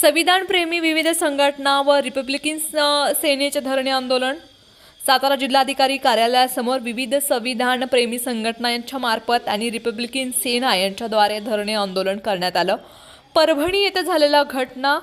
संविधानप्रेमी विविध संघटना व रिपब्लिकन सेनेचे धरणे आंदोलन. सातारा जिल्हाधिकारी कार्यालयासमोर विविध संविधानप्रेमी संघटना यांच्या मार्फत आणि रिपब्लिकन सेना यांच्याद्वारे धरणे आंदोलन करण्यात आलं. परभणी येथे झालेल्या घटना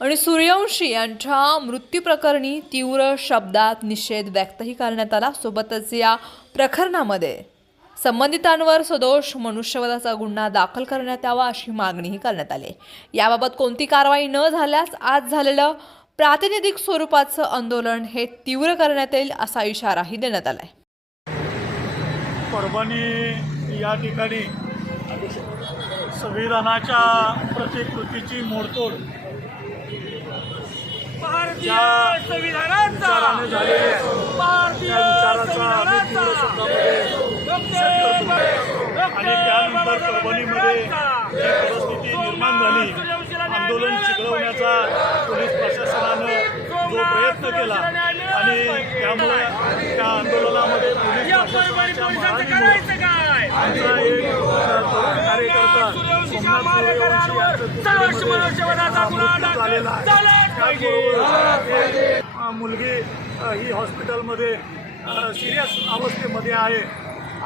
आणि सूर्यवंशी यांच्या मृत्यूप्रकरणी तीव्र शब्दात निषेध व्यक्तही करण्यात आला. सोबतच या प्रकरणामध्ये संबंधितांवर सदोष मनुष्यवधाचा गुन्हा दाखल करण्यात यावा अशी मागणीही करण्यात आली. याबाबत कोणती कारवाई न झाल्यास आज झालेलं प्रातिनिधिक स्वरूपाचं आंदोलन हे तीव्र करण्यात येईल असा इशाराही देण्यात आलाय. परभणी या ठिकाणी संविधानाच्या प्रतिकृतीची मोडतोड भारतीय संविधानाचा आहे. भारतीय त्या विचाराचा आम्ही तीव्र शब्दामध्ये निषेध करतो आणि त्यानंतर परभणीमध्ये जी परिस्थिती निर्माण झाली आंदोलन चिघळवण्याचा पोलीस प्रशासनानं जो प्रयत्न केला आणि त्यामुळे त्या आंदोलनामध्ये पोलीस प्रशासनाच्या आमचा एक कार्यकर्ता सोमनाथ आहे. मुलगी ही हॉस्पिटलमध्ये सिरियस अवस्थेमध्ये आहे.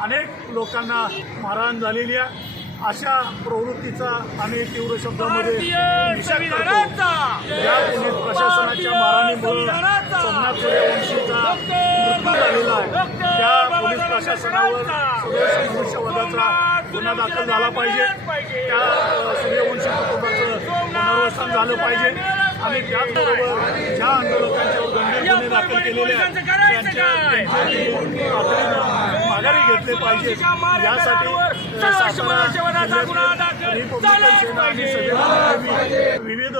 अनेक लोकांना मारहाण झालेली आहे. अशा प्रवृत्तीचा आम्ही तीव्र शब्दामध्ये निषेध करतो. या पोलीस प्रशासनाच्या मारहाणीमुळे सोमनाथ सूर्यवंशीचा मृत्यू झालेला आहे. त्या पोलीस प्रशासनावर मनुष्यवधाचा गुन्हा दाखल झाला पाहिजे. त्या सूर्यवंशी कुटुंबाचं पुनर्वसन झालं पाहिजे. आणि त्याचबरोबर ज्या आंदोलकांच्यावर गंभीर गुन्हे दाखल केलेले आहेत त्यांच्या माघारी घेतले पाहिजे. यासाठी विविध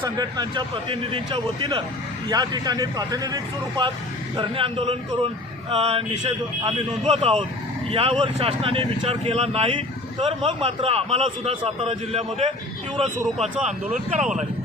संघटनांच्या प्रतिनिधींच्या वतीनं या ठिकाणी प्रातिनिधिक स्वरूपात धरणे आंदोलन करून निषेध आम्ही नोंदवत आहोत. यावर शासनाने विचार केला नाही तर मग मात्र आम्हाला सुद्धा सातारा जिल्ह्यामध्ये तीव्र स्वरूपाचं आंदोलन करावं लागेल.